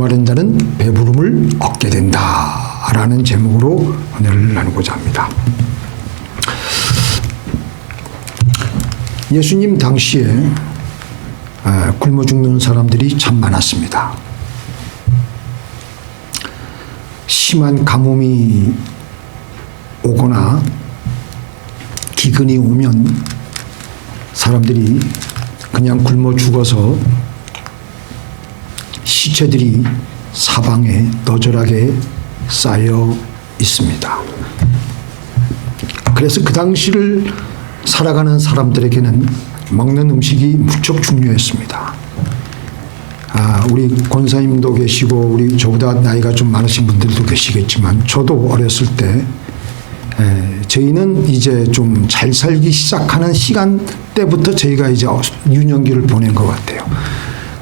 마른 자는 배부름을 얻게 된다라는 제목으로 은혜를 나누고자 합니다. 예수님 당시에 굶어 죽는 사람들이 참 많았습니다. 심한 가뭄이 오거나 기근이 오면 사람들이 그냥 굶어 죽어서 시체들이 사방에 너절하게 쌓여 있습니다. 그래서 그 당시를 살아가는 사람들에게는 먹는 음식이 무척 중요했습니다. 우리 권사님도 계시고 우리 저보다 나이가 좀 많으신 분들도 계시겠지만 저도 어렸을 때 저희는 이제 좀 잘 살기 시작하는 시간 때부터 저희가 이제 유년기를 보낸 것 같아요.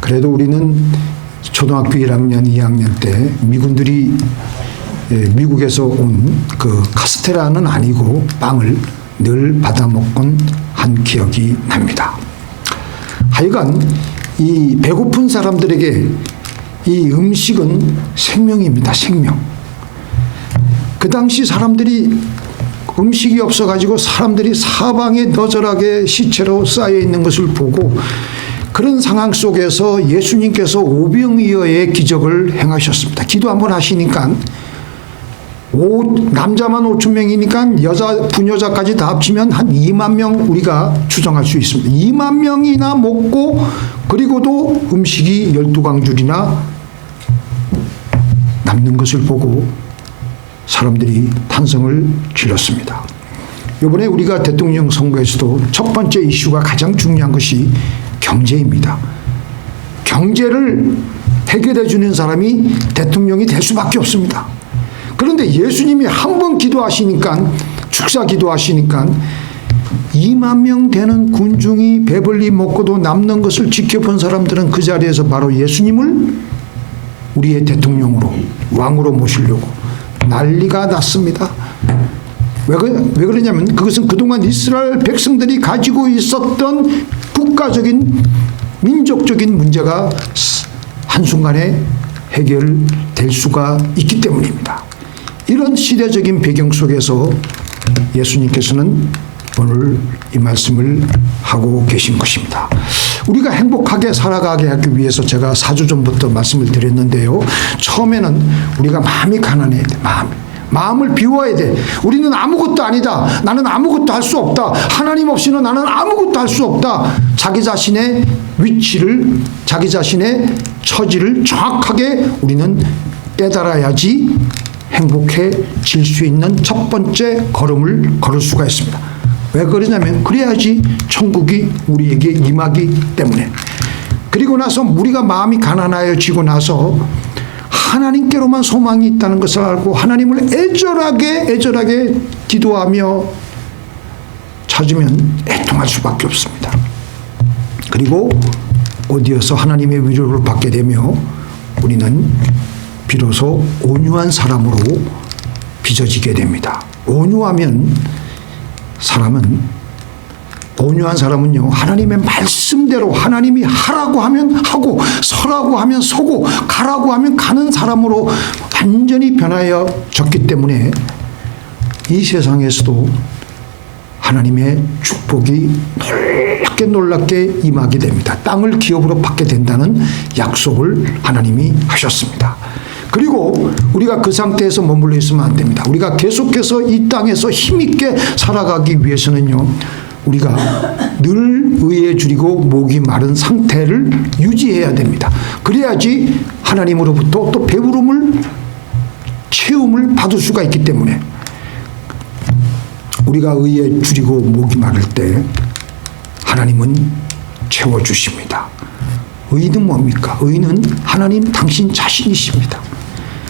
그래도 우리는 초등학교 1학년, 2학년 때 미군들이 미국에서 온 그 카스테라는 아니고 빵을 늘 받아 먹곤 한 기억이 납니다. 하여간 이 배고픈 사람들에게 이 음식은 생명입니다. 생명. 그 당시 사람들이 음식이 없어가지고 사람들이 사방에 너절하게 시체로 쌓여 있는 것을 보고 그런 상황 속에서 예수님께서 오병이어의 기적을 행하셨습니다. 기도 한번 하시니까 남자만 5,000명이니까 여자, 부녀자까지 다 합치면 한 2만 명 우리가 추정할 수 있습니다. 2만 명이나 먹고 그리고도 음식이 12강줄이나 남는 것을 보고 사람들이 탄성을 질렀습니다. 이번에 우리가 대통령 선거에서도 첫 번째 이슈가 가장 중요한 것이 경제입니다. 경제를 해결해 주는 사람이 대통령이 될 수밖에 없습니다. 그런데 예수님이 한 번 기도하시니까 축사 기도하시니까 2만 명 되는 군중이 배불리 먹고도 남는 것을 지켜본 사람들은 그 자리에서 바로 예수님을 우리의 대통령으로 왕으로 모시려고 난리가 났습니다. 왜 그러냐면 그것은 그동안 이스라엘 백성들이 가지고 있었던 국가적인 민족적인 문제가 한순간에 해결될 수가 있기 때문입니다. 이런 시대적인 배경 속에서 예수님께서는 오늘 이 말씀을 하고 계신 것입니다. 우리가 행복하게 살아가게 하기 위해서 제가 4주 전부터 말씀을 드렸는데요. 처음에는 우리가 마음이 가난해야 돼. 마음을 비워야 돼. 우리는 아무것도 아니다. 나는 아무것도 할 수 없다. 하나님 없이는 나는 아무것도 할 수 없다. 자기 자신의 위치를, 자기 자신의 처지를 정확하게 우리는 깨달아야지 행복해질 수 있는 첫 번째 걸음을 걸을 수가 있습니다. 왜 그러냐면 그래야지 천국이 우리에게 임하기 때문에. 그리고 나서 우리가 마음이 가난해지고 나서 하나님께로만 소망이 있다는 것을 알고 하나님을 애절하게 기도하며 찾으면 애통할 수밖에 없습니다. 그리고 어디에서 하나님의 위로를 받게 되며 우리는 비로소 온유한 사람으로 빚어지게 됩니다. 온유한 사람은요 하나님의 말씀대로 하나님이 하라고 하면 하고 서라고 하면 서고 가라고 하면 가는 사람으로 완전히 변하여졌기 때문에 이 세상에서도 하나님의 축복이 놀랍게 임하게 됩니다. 땅을 기업으로 받게 된다는 약속을 하나님이 하셨습니다. 그리고 우리가 그 상태에서 머물러 있으면 안 됩니다. 우리가 계속해서 이 땅에서 힘있게 살아가기 위해서는요 우리가 늘 의에 줄이고 목이 마른 상태를 유지해야 됩니다. 그래야지 하나님으로부터 또 배부름을 채움을 받을 수가 있기 때문에 우리가 의에 줄이고 목이 마를 때 하나님은 채워주십니다. 의는 뭡니까? 의는 하나님 당신 자신이십니다.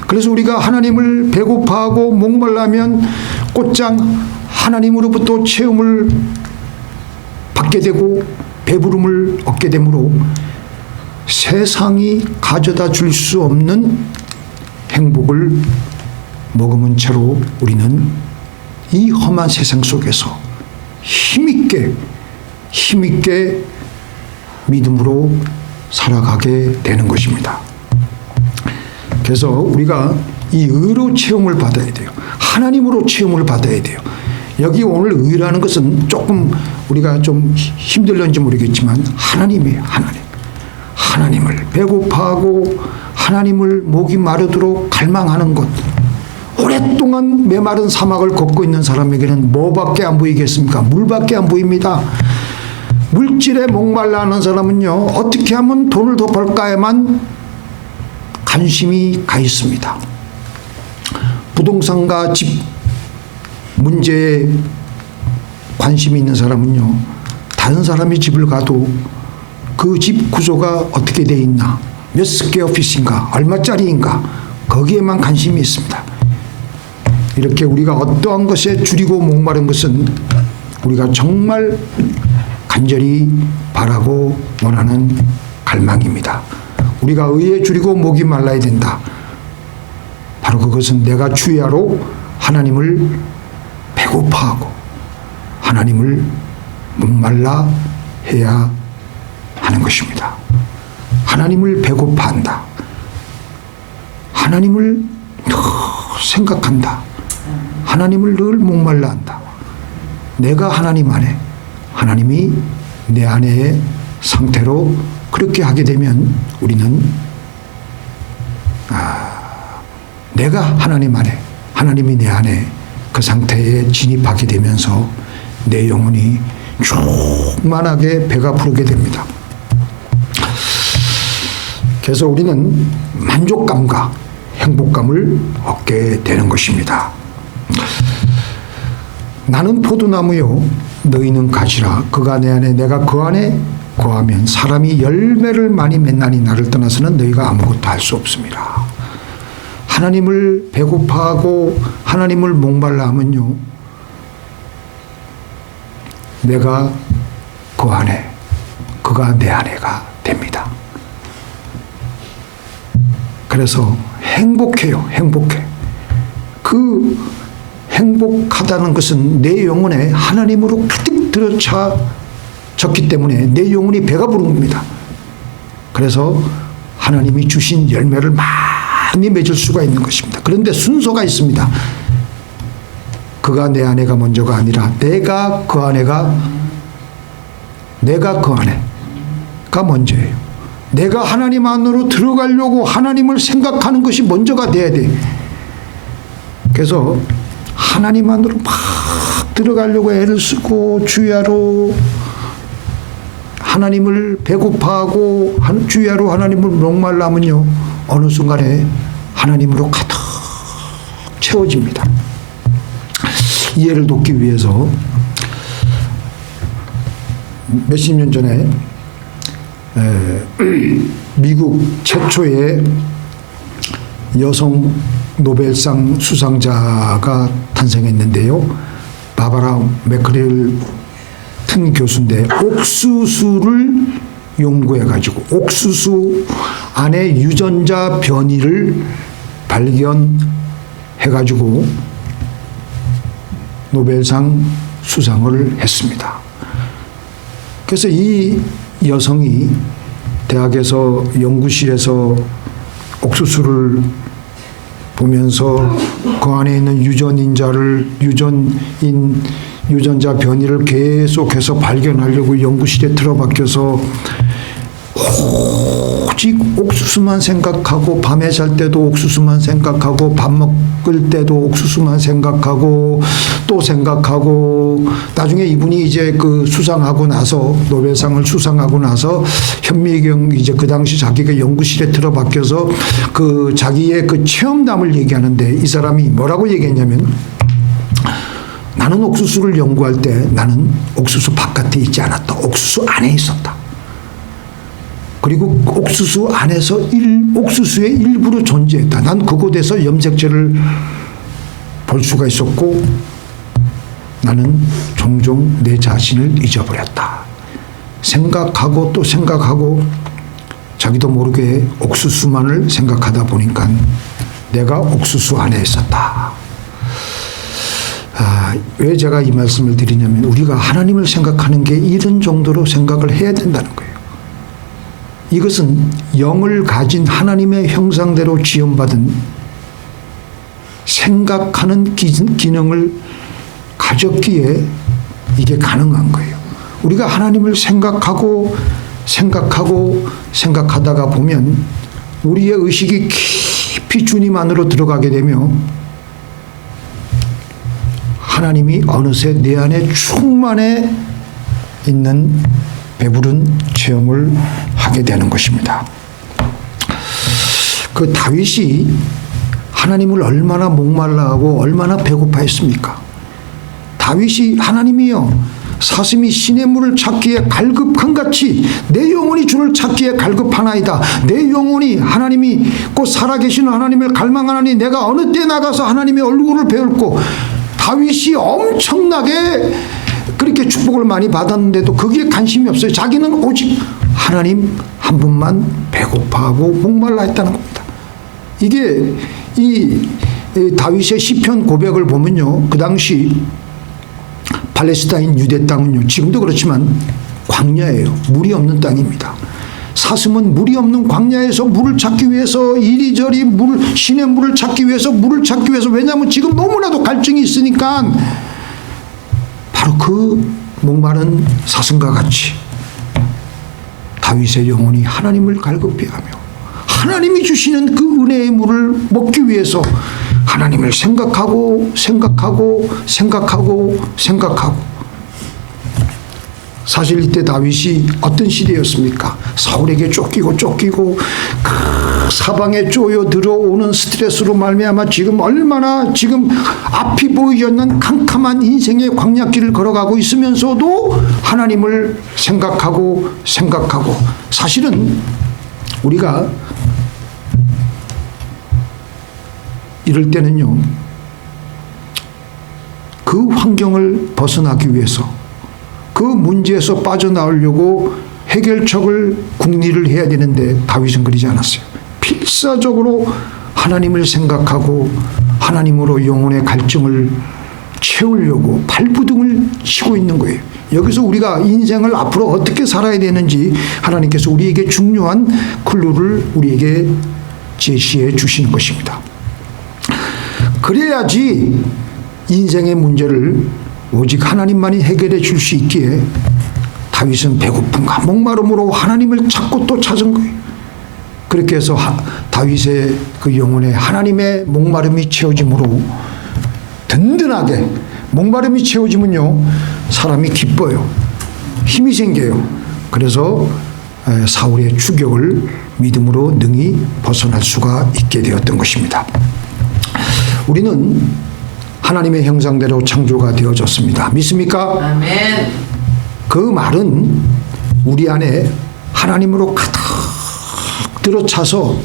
그래서 우리가 하나님을 배고파하고 목말라면 곧장 하나님으로부터 채움을 받게 되고 배부름을 얻게 되므로 세상이 가져다 줄 수 없는 행복을 머금은 채로 우리는 이 험한 세상 속에서 힘있게 믿음으로 살아가게 되는 것입니다. 그래서 우리가 이 의로 체험을 받아야 돼요. 하나님으로 체험을 받아야 돼요. 여기 오늘 의라는 것은 조금 우리가 좀 힘들는지 모르겠지만 하나님이에요. 하나님을 배고파하고 하나님을 목이 마르도록 갈망하는 것. 오랫동안 메마른 사막을 걷고 있는 사람에게는 뭐밖에 안 보이겠습니까? 물밖에 안 보입니다. 물질에 목말라 하는 사람은요, 어떻게 하면 돈을 더 벌까에만 관심이 가 있습니다. 부동산과 집 문제에 관심이 있는 사람은요, 다른 사람의 집을 가도 그 집 구조가 어떻게 돼 있나, 몇 스퀘어 피트인가, 얼마짜리인가, 거기에만 관심이 있습니다. 이렇게 우리가 어떠한 것에 줄이고 목마른 것은 우리가 정말 간절히 바라고 원하는 갈망입니다. 우리가 의에 줄이고 목이 말라야 된다. 바로 그것은 내가 주야로 하나님을 배고파하고 하나님을 목말라 해야 하는 것입니다. 하나님을 배고파한다. 하나님을 늘 생각한다. 하나님을 늘 목말라 한다. 내가 하나님 안에, 하나님이 내 안의 상태로 그렇게 하게 되면 우리는 내가 하나님 안에, 하나님이 내 안에 그 상태에 진입하게 되면서 내 영혼이 충만하게 배가 부르게 됩니다. 그래서 우리는 만족감과 행복감을 얻게 되는 것입니다. 나는 포도나무요 너희는 가지라. 그가 내 안에 내가 그 안에 거하면 사람이 열매를 많이 맺나니 나를 떠나서는 너희가 아무것도 할 수 없습니다. 하나님을 배고파하고 하나님을 목말라 하면요, 내가 그 안에, 그가 내 안에가 됩니다. 그래서 행복해요. 행복해. 그 행복하다는 것은 내 영혼에 하나님으로 가득 들어차졌기 때문에 내 영혼이 배가 부른 겁니다. 그래서 하나님이 주신 열매를 많이 맺을 수가 있는 것입니다. 그런데 순서가 있습니다. 그가 내 아내가 먼저가 아니라 내가 그 아내가 먼저예요. 내가 하나님 안으로 들어가려고 하나님을 생각하는 것이 먼저가 돼야 돼. 그래서 하나님 안으로 막 들어가려고 애를 쓰고 주야로 하나님을 배고파하고 주야로 하나님을 목말라면요, 어느 순간에 하나님으로 가득 채워집니다. 이해를 돕기 위해서 몇십 년 전에 미국 최초의 여성 노벨상 수상자가 탄생했는데요. 바바라 맥크릴튼 교수인데 옥수수를 연구해가지고 옥수수 안에 유전자 변이를 발견해가지고 노벨상 수상을 했습니다. 그래서 이 여성이 대학에서 연구실에서 옥수수를 보면서 그 안에 있는 유전자 변이를 계속해서 발견하려고 연구실에 틀어박혀서 오직 옥수수만 생각하고 밤에 잘 때도 옥수수만 생각하고 밥 먹을 때도 옥수수만 생각하고 또 생각하고 나중에 이분이 이제 그 수상하고 나서 노벨상을 수상하고 나서 현미경 이제 그 당시 자기가 연구실에 틀어박혀서 그 자기의 그 체험담을 얘기하는데 이 사람이 뭐라고 얘기했냐면 나는 옥수수를 연구할 때 나는 옥수수 바깥에 있지 않았다. 옥수수 안에 있었다. 그리고 옥수수 안에서 옥수수의 일부로 존재했다. 난 그곳에서 염색체를 볼 수가 있었고 나는 종종 내 자신을 잊어버렸다. 생각하고 또 생각하고 자기도 모르게 옥수수만을 생각하다 보니까 내가 옥수수 안에 있었다. 왜 제가 이 말씀을 드리냐면 우리가 하나님을 생각하는 게 이런 정도로 생각을 해야 된다는 거예요. 이것은 영을 가진 하나님의 형상대로 지음받은 생각하는 기능을 가졌기에 이게 가능한 거예요. 우리가 하나님을 생각하다가 보면 우리의 의식이 깊이 주님 안으로 들어가게 되며 하나님이 어느새 내 안에 충만해 있는 배부른 체험을 하게 되는 것입니다. 그 다윗이 하나님을 얼마나 목말라하고 얼마나 배고파했습니까? 다윗이 하나님이여 사슴이 시냇 물을 찾기에 갈급한같이 내 영혼이 주를 찾기에 갈급하나이다. 내 영혼이 하나님이 곧 살아계시는 하나님을 갈망하나니 내가 어느 때 나가서 하나님의 얼굴을 배울고. 다윗이 엄청나게 그렇게 축복을 많이 받았는데도 거기에 관심이 없어요. 자기는 오직 하나님 한 분만 배고파하고 목말라 했다는 겁니다. 이게 이 다윗의 시편 고백을 보면요, 그 당시 팔레스타인 유대 땅은요, 지금도 그렇지만 광야예요. 물이 없는 땅입니다. 사슴은 물이 없는 광야에서 물을 찾기 위해서 이리저리 시냇 물을 찾기 위해서 왜냐하면 지금 너무나도 갈증이 있으니까 바로 그 목마른 사슴과 같이 다윗의 영혼이 하나님을 갈급해하며 하나님이 주시는 그 은혜의 물을 먹기 위해서 하나님을 생각하고 사실 이때 다윗이 어떤 시대였습니까? 사울에게 쫓기고 그 사방에 쪼여 들어오는 스트레스로 말미암아 지금 얼마나 지금 앞이 보이지 않는 캄캄한 인생의 광야길을 걸어가고 있으면서도 하나님을 생각하고 사실은 우리가 이럴 때는요, 그 환경을 벗어나기 위해서 그 문제에서 빠져나오려고 해결책을 궁리를 해야 되는데 다윗은 그러지 않았어요. 필사적으로 하나님을 생각하고 하나님으로 영혼의 갈증을 채우려고 발부둥을 치고 있는 거예요. 여기서 우리가 인생을 앞으로 어떻게 살아야 되는지 하나님께서 우리에게 중요한 클루를 우리에게 제시해 주시는 것입니다. 그래야지 인생의 문제를 오직 하나님만이 해결해 줄 수 있기에 다윗은 배고픔과 목마름으로 하나님을 찾고 또 찾은 거예요. 그렇게 해서 다윗의 그 영혼에 하나님의 목마름이 채워짐으로 든든하게, 목마름이 채워지면요 사람이 기뻐요. 힘이 생겨요. 그래서 사울의 추격을 믿음으로 능히 벗어날 수가 있게 되었던 것입니다. 우리는 하나님의 형상대로 창조가 되어졌습니다. 믿습니까? 아멘. 그 말은 우리 안에 하나님으로 가득 들어차서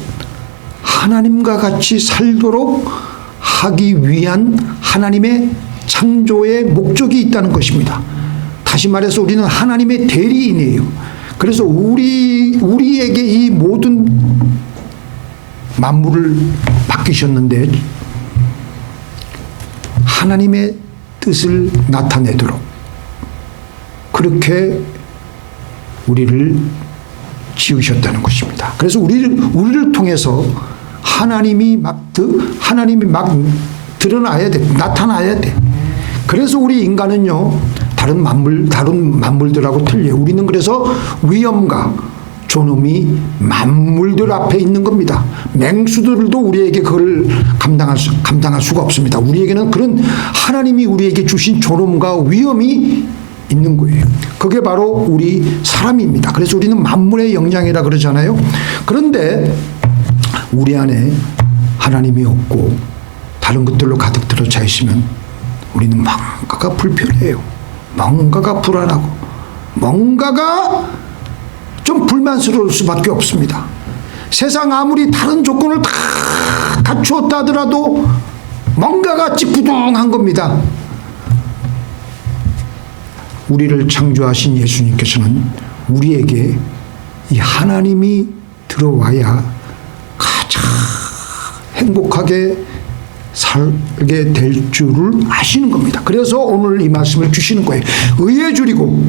하나님과 같이 살도록 하기 위한 하나님의 창조의 목적이 있다는 것입니다. 다시 말해서 우리는 하나님의 대리인이에요. 그래서 우리에게 이 모든 만물을 맡기셨는데 하나님의 뜻을 나타내도록 그렇게 우리를 지으셨다는 것입니다. 그래서 우리를 통해서 하나님이 막 드러나야 돼, 나타나야 돼. 그래서 우리 인간은요 다른 만물들하고 틀려요. 우리는 그래서 위엄과 존엄이 만물들 앞에 있는 겁니다. 맹수들도 우리에게 그걸 감당할 수가 없습니다. 우리에게는 그런 하나님이 우리에게 주신 존엄과 위엄이 있는 거예요. 그게 바로 우리 사람입니다. 그래서 우리는 만물의 영장이라 그러잖아요. 그런데 우리 안에 하나님이 없고 다른 것들로 가득 들어차 있으면 우리는 뭔가가 불편해요. 뭔가가 불안하고 뭔가가 좀 불만스러울 수밖에 없습니다. 세상 아무리 다른 조건을 다 갖추었다 하더라도 뭔가가 찌뿌둥한 겁니다. 우리를 창조하신 예수님께서는 우리에게 이 하나님이 들어와야 가장 행복하게 살게 될 줄을 아시는 겁니다. 그래서 오늘 이 말씀을 주시는 거예요. 의에 줄이고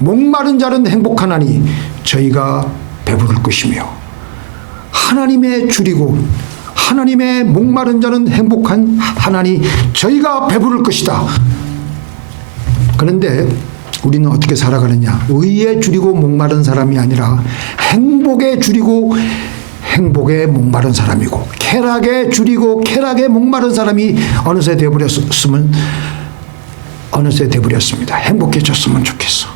목마른 자는 행복하나니 저희가 배부를 것이며 하나님의 줄이고 하나님의 목마른 자는 행복한 하나니 저희가 배부를 것이다. 그런데 우리는 어떻게 살아가느냐? 의에 줄이고 목마른 사람이 아니라 행복에 줄이고 행복에 목마른 사람이고 쾌락에 줄이고 쾌락에 목마른 사람이 어느새 되버렸습니다. 행복해졌으면 좋겠어.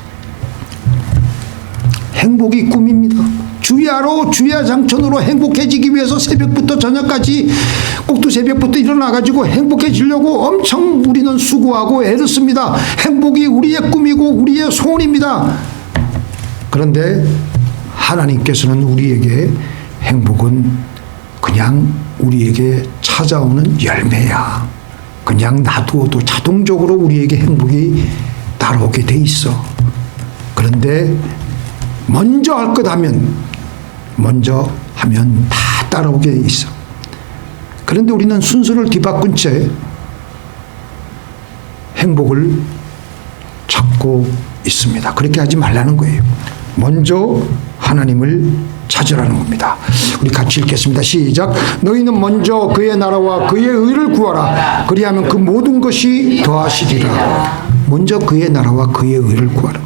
행복이 꿈입니다. 주야로 주야장천으로 행복해지기 위해서 새벽부터 저녁까지 꼭두 새벽부터 일어나가지고 행복해지려고 엄청 우리는 수고하고 애를 씁니다. 행복이 우리의 꿈이고 우리의 소원입니다. 그런데 하나님께서는 우리에게 행복은 그냥 우리에게 찾아오는 열매야. 그냥 놔두어도 자동적으로 우리에게 행복이 따라오게 돼 있어. 그런데 먼저 할 것 하면 다 따라오게 돼 있어. 그런데 우리는 순서를 뒤바꾼 채 행복을 찾고 있습니다. 그렇게 하지 말라는 거예요. 먼저 하나님을 찾으라는 겁니다. 우리 같이 읽겠습니다. 시작. 너희는 먼저 그의 나라와 그의 의를 구하라. 그리하면 그 모든 것이 더하시리라. 먼저 그의 나라와 그의 의를 구하라.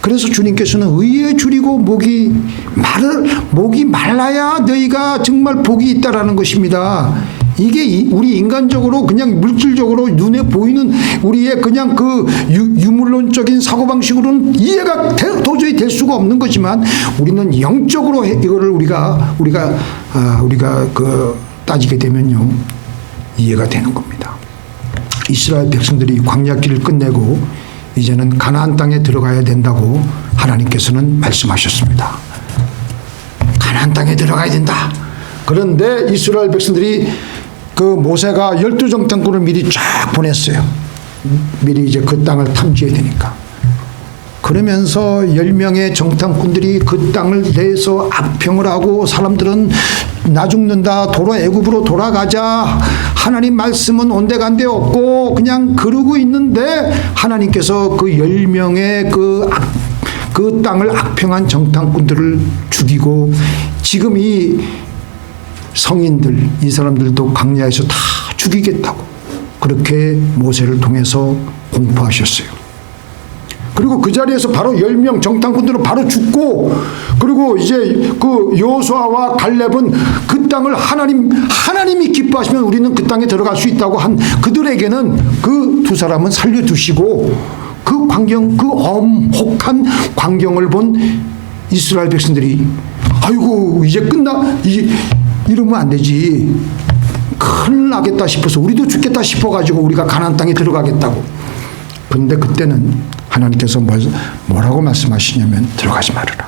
그래서 주님께서는 의에 줄이고 목이 말라야 너희가 정말 복이 있다라는 것입니다. 이게 우리 인간적으로 그냥 물질적으로 눈에 보이는 우리의 그냥 그 유물론적인 사고방식으로는 이해가 도저히 될 수가 없는 거지만 우리는 영적으로 이거를 우리가 따지게 되면요 이해가 되는 겁니다. 이스라엘 백성들이 광야길을 끝내고 이제는 가나안 땅에 들어가야 된다고 하나님께서는 말씀하셨습니다. 가나안 땅에 들어가야 된다. 그런데 이스라엘 백성들이 그 모세가 12정탐꾼을 미리 쫙 보냈어요. 미리 이제 그 땅을 탐지해야 되니까. 그러면서 10명의 정탐꾼들이 그 땅을 내서 악평을 하고 사람들은 나 죽는다. 애굽으로 돌아가자. 하나님 말씀은 온데간데 없고 그냥 그러고 있는데 하나님께서 그 10명의 그 땅을 악평한 정탐꾼들을 죽이고 지금 이 성인들 이 사람들도 광야에서 다 죽이겠다고 그렇게 모세를 통해서 공포하셨어요. 그리고 그 자리에서 바로 10명 정탐꾼들은 바로 죽고 그리고 이제 그 여호수아와 갈렙은 그 땅을 하나님이 기뻐하시면 우리는 그 땅에 들어갈 수 있다고 한 그들에게는 그 두 사람은 살려두시고 그 광경 그 엄혹한 광경을 본 이스라엘 백성들이 아이고 이제 이러면 안 되지. 큰일 나겠다 싶어서 우리도 죽겠다 싶어가지고 우리가 가나안 땅에 들어가겠다고. 그런데 그때는 하나님께서 뭐라고 말씀하시냐면 들어가지 말아라.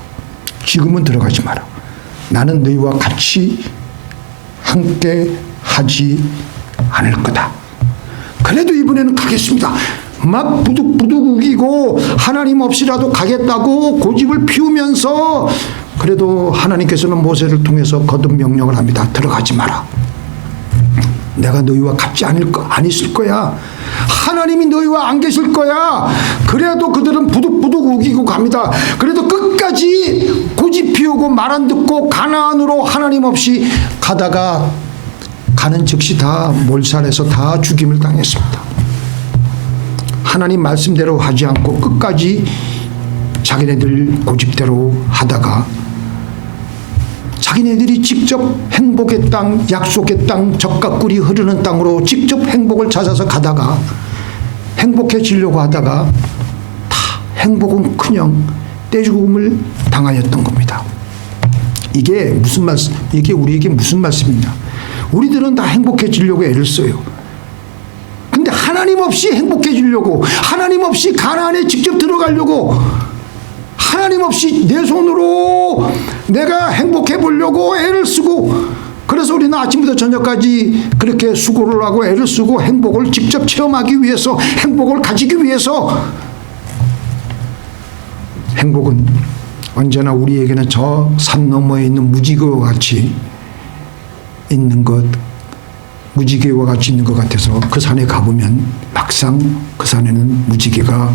지금은 들어가지 마라. 나는 너희와 같이 함께 하지 않을 거다. 그래도 이번에는 가겠습니다. 막 부득부득 우기고 하나님 없이라도 가겠다고 고집을 피우면서 그래도 하나님께서는 모세를 통해서 거듭 명령을 합니다. 들어가지 마라. 내가 너희와 같이 안 있을 거야. 하나님이 너희와 안 계실 거야. 그래도 그들은 부득부득 우기고 갑니다. 그래도 끝까지 고집 피우고 말 안 듣고 가나안으로 하나님 없이 가다가 가는 즉시 다 몰살해서 다 죽임을 당했습니다. 하나님 말씀대로 하지 않고 끝까지 자기네들 고집대로 하다가 자기네들이 직접 행복의 땅, 약속의 땅, 젖과 꿀이 흐르는 땅으로 직접 행복을 찾아서 가다가 행복해지려고 하다가 다 행복은 그냥 떼죽음을 당하였던 겁니다. 이게 무슨 말씀? 이게 우리에게 무슨 말씀이냐? 우리들은 다 행복해지려고 애를 써요. 근데 하나님 없이 행복해지려고, 하나님 없이 가나안에 직접 들어가려고, 하나님 없이 내 손으로 내가 행복해 보려고 애를 쓰고, 그래서 우리는 아침부터 저녁까지 그렇게 수고를 하고 애를 쓰고 행복을 직접 체험하기 위해서, 행복을 가지기 위해서. 행복은 언제나 우리에게는 저 산 너머에 있는 무지개와 같이 있는 것, 무지개와 같이 있는 것 같아서 그 산에 가보면 막상 그 산에는 무지개가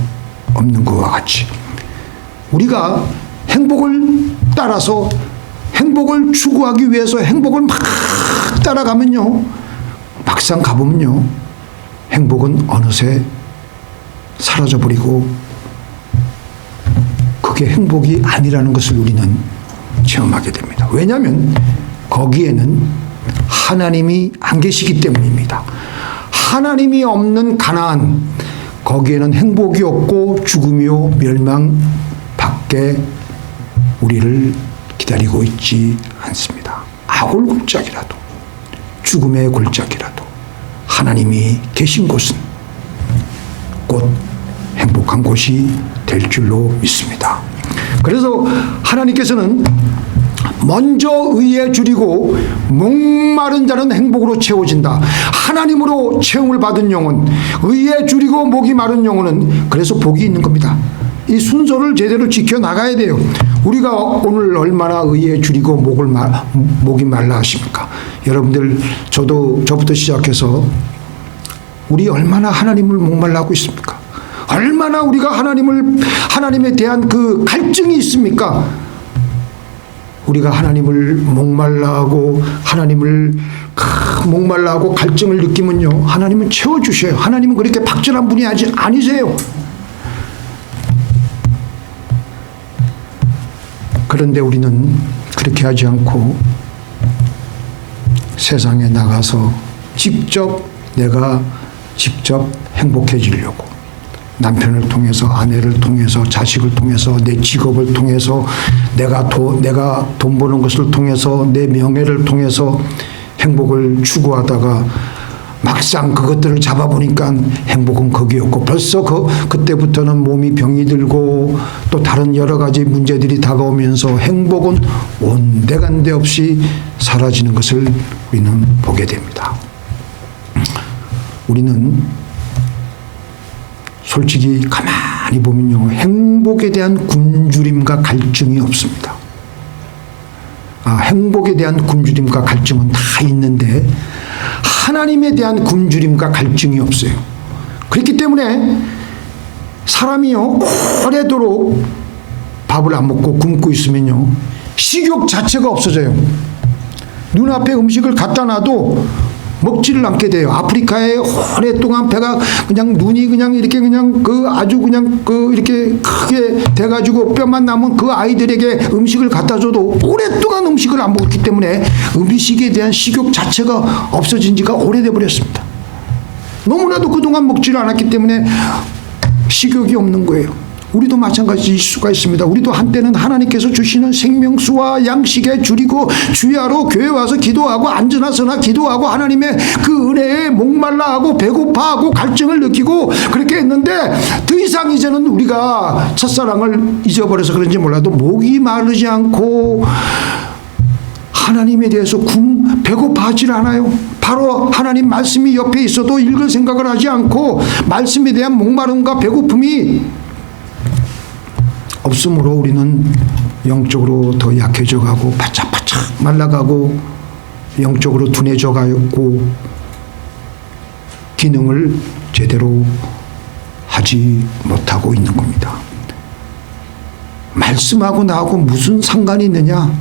없는 것과 같이 우리가 행복을 따라서 행복을 추구하기 위해서 행복을 막 따라가면요, 막상 가보면요, 행복은 어느새 사라져버리고 그게 행복이 아니라는 것을 우리는 체험하게 됩니다. 왜냐하면 거기에는 하나님이 안 계시기 때문입니다. 하나님이 없는 가나안, 거기에는 행복이 없고 죽음이요 멸망밖에 우리를 기다리고 있지 않습니다. 아골 골짜기라도, 죽음의 골짜기라도 하나님이 계신 곳은 곧 행복한 곳이 될 줄로 믿습니다. 그래서 하나님께서는 먼저 의에 줄이고 목마른 자는 행복으로 채워진다. 하나님으로 채움을 받은 영혼, 의에 줄이고 목이 마른 영혼은 그래서 복이 있는 겁니다. 이 순서를 제대로 지켜나가야 돼요. 우리가 오늘 얼마나 의에 줄이고 목이 말라 하십니까? 여러분들, 저부터 시작해서 우리 얼마나 하나님을 목말라 하고 있습니까? 얼마나 우리가 하나님에 대한 그 갈증이 있습니까? 우리가 하나님을 목말라하고 목말라하고 갈증을 느끼면요, 하나님은 채워주셔요. 하나님은 그렇게 박절한 분이 아니세요. 그런데 우리는 그렇게 하지 않고 세상에 나가서 내가 직접 행복해지려고 남편을 통해서, 아내를 통해서, 자식을 통해서, 내 직업을 통해서, 내가 돈 버는 것을 통해서, 내 명예를 통해서 행복을 추구하다가 막상 그것들을 잡아보니까 행복은 거기였고, 벌써 그때부터는 몸이 병이 들고 또 다른 여러 가지 문제들이 다가오면서 행복은 온데간데 없이 사라지는 것을 우리는 보게 됩니다. 우리는 솔직히 가만히 보면요, 행복에 대한 굶주림과 갈증이 없습니다. 행복에 대한 굶주림과 갈증은 다 있는데 하나님에 대한 굶주림과 갈증이 없어요. 그렇기 때문에 사람이요, 오래도록 밥을 안 먹고 굶고 있으면요, 식욕 자체가 없어져요. 눈앞에 음식을 갖다 놔도 먹지를 않게 돼요. 아프리카에 오랫동안 배가 그냥 눈이 그냥 이렇게 그냥 아주 그냥 이렇게 크게 돼가지고 뼈만 남은 그 아이들에게 음식을 갖다 줘도 오랫동안 음식을 안 먹었기 때문에 음식에 대한 식욕 자체가 없어진 지가 오래돼 버렸습니다. 너무나도 그동안 먹지를 않았기 때문에 식욕이 없는 거예요. 우리도 마찬가지일 수가 있습니다. 우리도 한때는 하나님께서 주시는 생명수와 양식에 줄이고 주야로 교회 와서 기도하고 앉으나서나 기도하고 하나님의 그 은혜에 목말라하고 배고파하고 갈증을 느끼고 그렇게 했는데 더 이상 이제는 우리가 첫사랑을 잊어버려서 그런지 몰라도 목이 마르지 않고 하나님에 대해서 배고파하지 않아요. 바로 하나님 말씀이 옆에 있어도 읽을 생각을 하지 않고 말씀에 대한 목마름과 배고픔이 없으므로 우리는 영적으로 더 약해져 가고 바짝바짝 말라가고 영적으로 둔해져 가고 기능을 제대로 하지 못하고 있는 겁니다. 말씀하고 나하고 무슨 상관이 있느냐?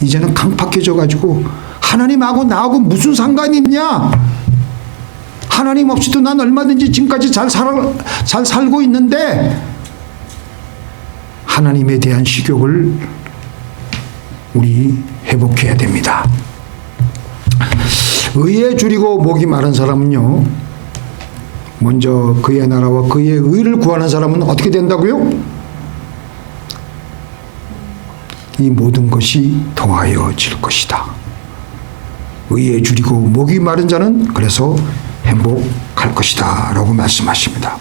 이제는 강팍해져 가지고 하나님하고 나하고 무슨 상관이 있냐? 하나님 없이도 난 얼마든지 지금까지 잘 살고 있는데 하나님에 대한 식욕을 우리 회복해야 됩니다. 의에 줄이고 목이 마른 사람은요, 먼저 그의 나라와 그의 의를 구하는 사람은 어떻게 된다고요? 이 모든 것이 더하여질 것이다. 의에 줄이고 목이 마른 자는 그래서 행복할 것이다 라고 말씀하십니다.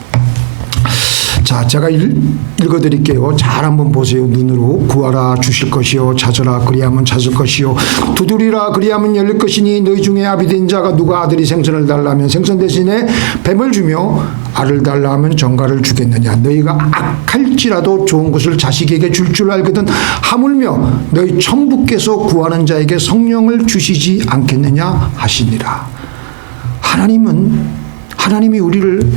자, 제가 읽어드릴게요. 잘 한번 보세요. 눈으로. 구하라 주실 것이요, 찾으라 그리하면 찾을 것이요, 두드리라 그리하면 열릴 것이니 너희 중에 아비된 자가 누가 아들이 생선을 달라 하면 생선 대신에 뱀을 주며 알을 달라 하면 정갈을 주겠느냐? 너희가 악할지라도 좋은 것을 자식에게 줄 알거든 하물며 너희 천부께서 구하는 자에게 성령을 주시지 않겠느냐 하시니라. 하나님이 우리를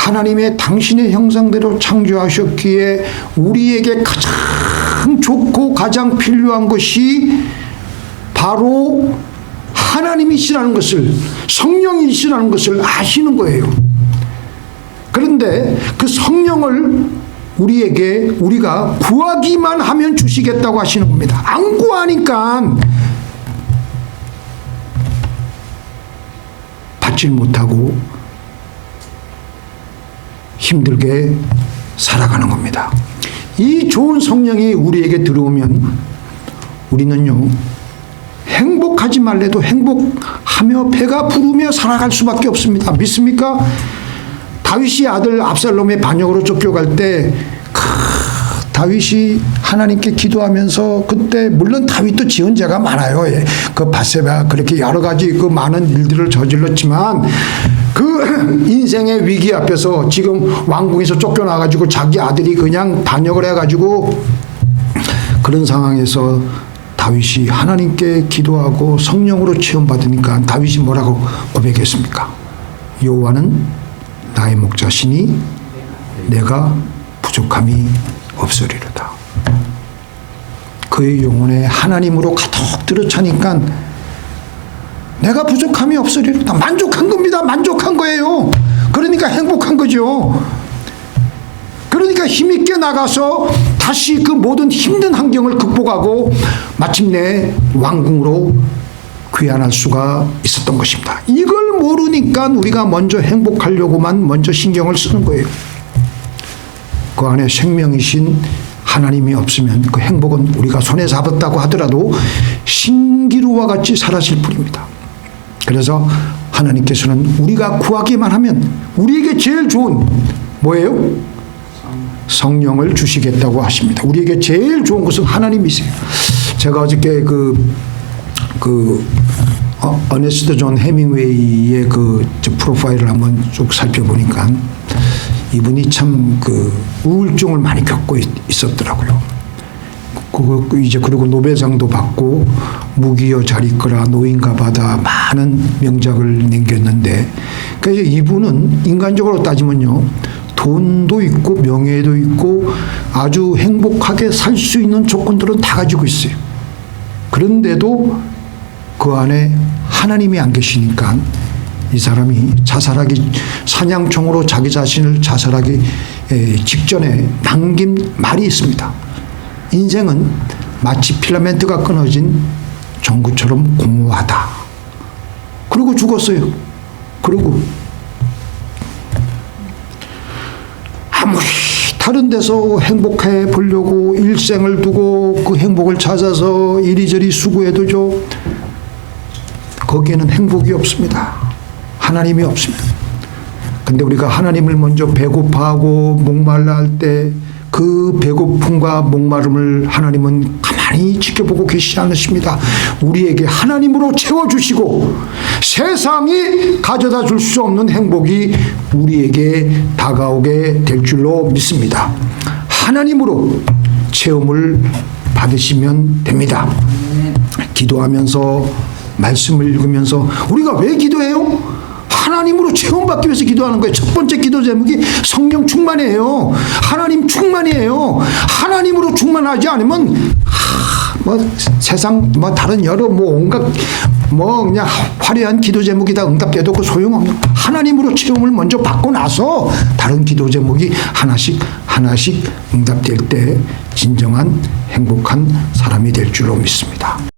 하나님의 당신의 형상대로 창조하셨기에 우리에게 가장 좋고 가장 필요한 것이 바로 하나님이시라는 것을, 성령이시라는 것을 아시는 거예요. 그런데 그 성령을 우리가 구하기만 하면 주시겠다고 하시는 겁니다. 안 구하니까 받질 못하고 힘들게 살아가는 겁니다. 이 좋은 성령이 우리에게 들어오면 우리는요, 행복하지 말래도 행복하며 배가 부르며 살아갈 수밖에 없습니다. 믿습니까? 다윗이 아들 압살롬의 반역으로 쫓겨갈 때 다윗이 하나님께 기도하면서, 그때 물론 다윗도 지은 죄가 많아요. 그 밧세바 그렇게 여러 가지 그 많은 일들을 저질렀지만 그 인생의 위기 앞에서 지금 왕궁에서 쫓겨나가지고 자기 아들이 그냥 반역을 해가지고 그런 상황에서 다윗이 하나님께 기도하고 성령으로 체험받으니까 다윗이 뭐라고 고백했습니까? 여호와는 나의 목자시니 내가 부족함이 없으리로다. 그의 영혼에 하나님으로 가득 들어차니까 내가 부족함이 없으리로다. 만족한 겁니다. 만족한 거예요. 그러니까 행복한 거죠. 그러니까 힘있게 나가서 다시 그 모든 힘든 환경을 극복하고 마침내 왕궁으로 귀환할 수가 있었던 것입니다. 이걸 모르니까 우리가 먼저 행복하려고만 먼저 신경을 쓰는 거예요. 그 안에 생명이신 하나님이 없으면 그 행복은 우리가 손에 잡았다고 하더라도 신기루와 같이 사라질 뿐입니다. 그래서 하나님께서는 우리가 구하기만 하면 우리에게 제일 좋은 뭐예요? 성령을 주시겠다고 하십니다. 우리에게 제일 좋은 것은 하나님이세요. 제가 어저께 어네스트 존 해밍웨이의 프로파일을 한번 쭉 살펴보니까 이분이 참 우울증을 많이 겪고 있었더라고요. 그리고 노벨상도 받고 무기여 잘 있거라, 노인가 바다 많은 명작을 남겼는데, 그래서 이분은 인간적으로 따지면요, 돈도 있고 명예도 있고 아주 행복하게 살 수 있는 조건들은 다 가지고 있어요. 그런데도 그 안에 하나님이 안 계시니까 이 사람이 사냥총으로 자기 자신을 자살하기 직전에 남긴 말이 있습니다. 인생은 마치 필라멘트가 끊어진 전구처럼 공허하다. 그리고 죽었어요. 그리고 아무리 다른 데서 행복해 보려고 일생을 두고 그 행복을 찾아서 이리저리 수고해도죠, 거기에는 행복이 없습니다. 하나님이 없습니다. 근데 우리가 하나님을 먼저 배고파하고 목말라 할 때 그 배고픔과 목마름을 하나님은 가만히 지켜보고 계시지 않으십니다. 우리에게 하나님으로 채워주시고 세상이 가져다 줄 수 없는 행복이 우리에게 다가오게 될 줄로 믿습니다. 하나님으로 체험을 받으시면 됩니다. 기도하면서 말씀을 읽으면서 우리가 왜 기도해요? 하나님으로 체험받기 위해서 기도하는 거예요. 첫 번째 기도 제목이 성령 충만이에요. 하나님 충만이에요. 하나님으로 충만하지 않으면 세상 다른 여러 온갖 그냥 화려한 기도 제목이 다 응답돼도 그 소용없는, 하나님으로 체험을 먼저 받고 나서 다른 기도 제목이 하나씩 응답될 때 진정한 행복한 사람이 될 줄로 믿습니다.